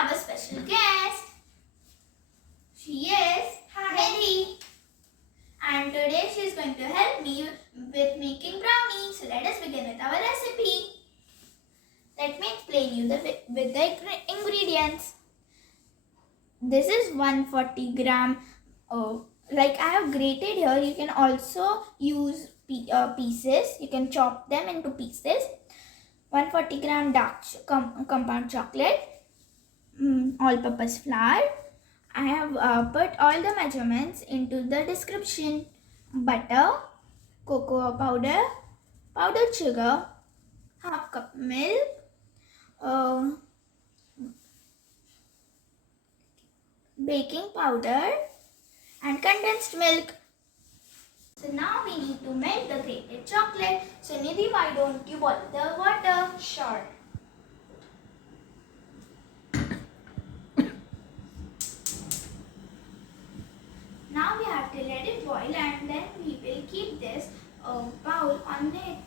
have a special guest. She is Maida. And today she is going to help me with making brownie. So let us begin with our recipe. Let me explain you with the ingredients. This is 140 gram. Like I have grated here. You can also use pieces. You can chop them into pieces. 140 gram dark compound chocolate, all-purpose flour. I have put all the measurements into the description. Butter, cocoa powder, powdered sugar, half cup milk, baking powder and condensed milk. So now we need to melt the grated chocolate. So Nidhi, why don't you boil the water? Sure. Now we have to let it boil and then we will keep this bowl on it.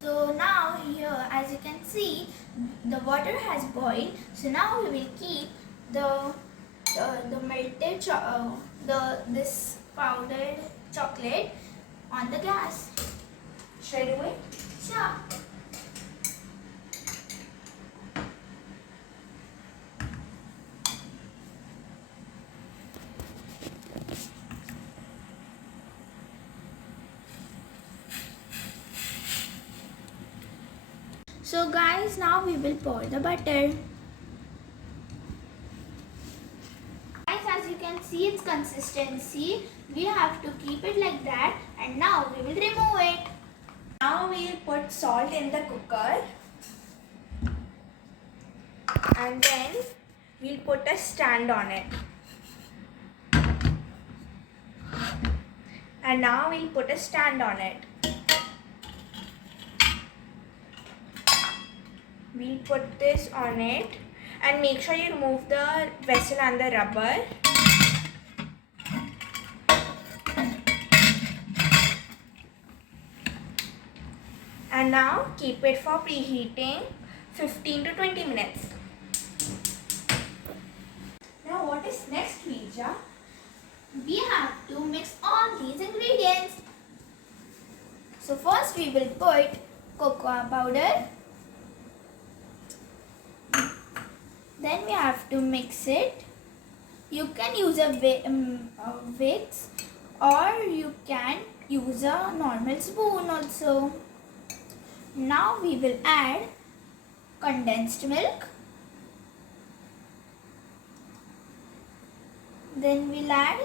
So now here, as you can see, the water has boiled. So now we will keep the melted this powdered chocolate on the gas. Should I do it? Sure. So guys, now we will pour the butter. Guys, as you can see its consistency, we have to keep it like that, and now we will remove it. Now we'll put salt in the cooker. And then we'll put a stand on it. And now we'll put a stand on it. We'll put this on it and make sure you remove the vessel and the rubber. And now keep it for preheating 15 to 20 minutes. Now what is next, Rija? We have to mix all these ingredients. So first we will put cocoa powder. Then we have to mix it. You can use a whisk or you can use a normal spoon also. Now we will add condensed milk. Then we'll add,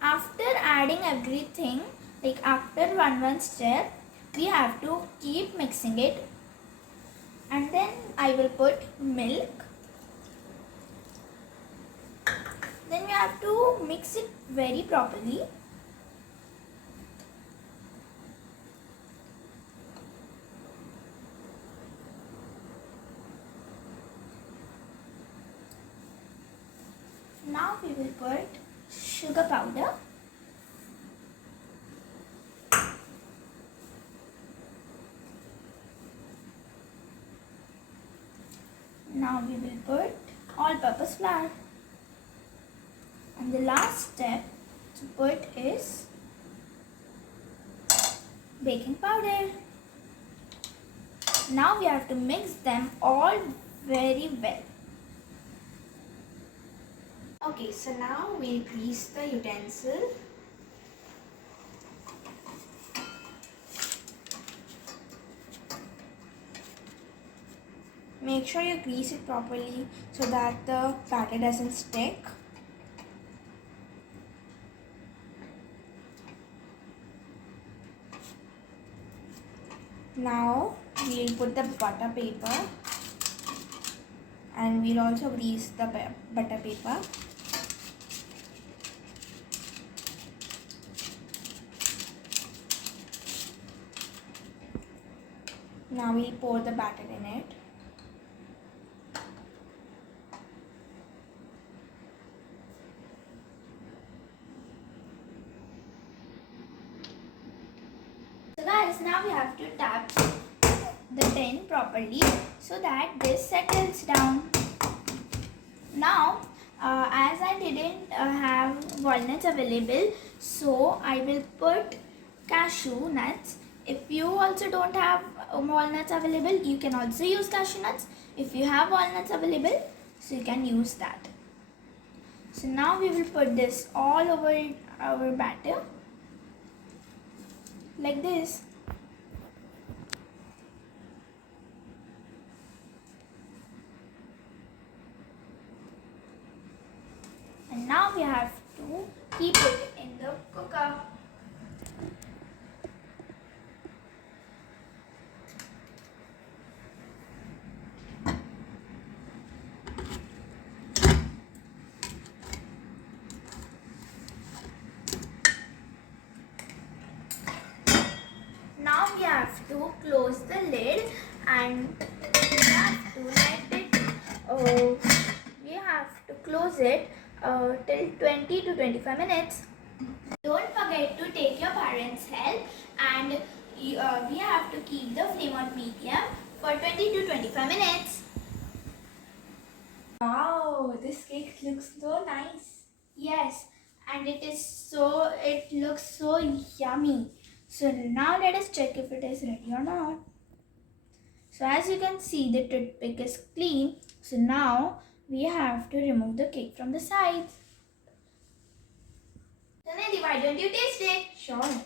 after adding everything, like after one step, we have to keep mixing it. And then I will put milk. Then we have to mix it very properly. Now we will put sugar powder. Now we will put all-purpose flour. And the last step to put is baking powder. Now we have to mix them all very well. Okay, so now we'll grease the utensil. Make sure you grease it properly so that the batter doesn't stick. Now we'll put the butter paper and we'll also grease the butter paper. Now we'll pour the batter in it. So guys, now we have to tap the tin properly so that this settles down. Now, as I didn't have walnuts available, so I will put cashew nuts. If you also don't have walnuts available, you can also use cashew nuts. If you have walnuts available, so you can use that. So now we will put this all over our batter like this. And now we have to keep it in the cooker. Now we have to close the lid and we have to let it, we have to close it till 20 to 25 minutes. Don't forget to take your parents' help, and we have to keep the flame on medium for 20 to 25 minutes. Wow, this cake looks so nice. Yes, and it looks so yummy. So now let us check if it is ready or not. So as you can see, the toothpick is clean. So now we have to remove the cake from the sides. So Nidhi, why don't you taste it? Sure.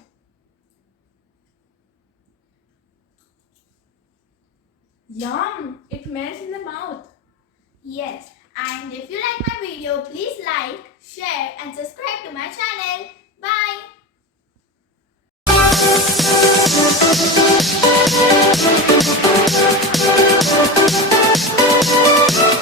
Yum! It melts in the mouth. Yes, and if you like my video, please like, share and subscribe to my channel. Bye!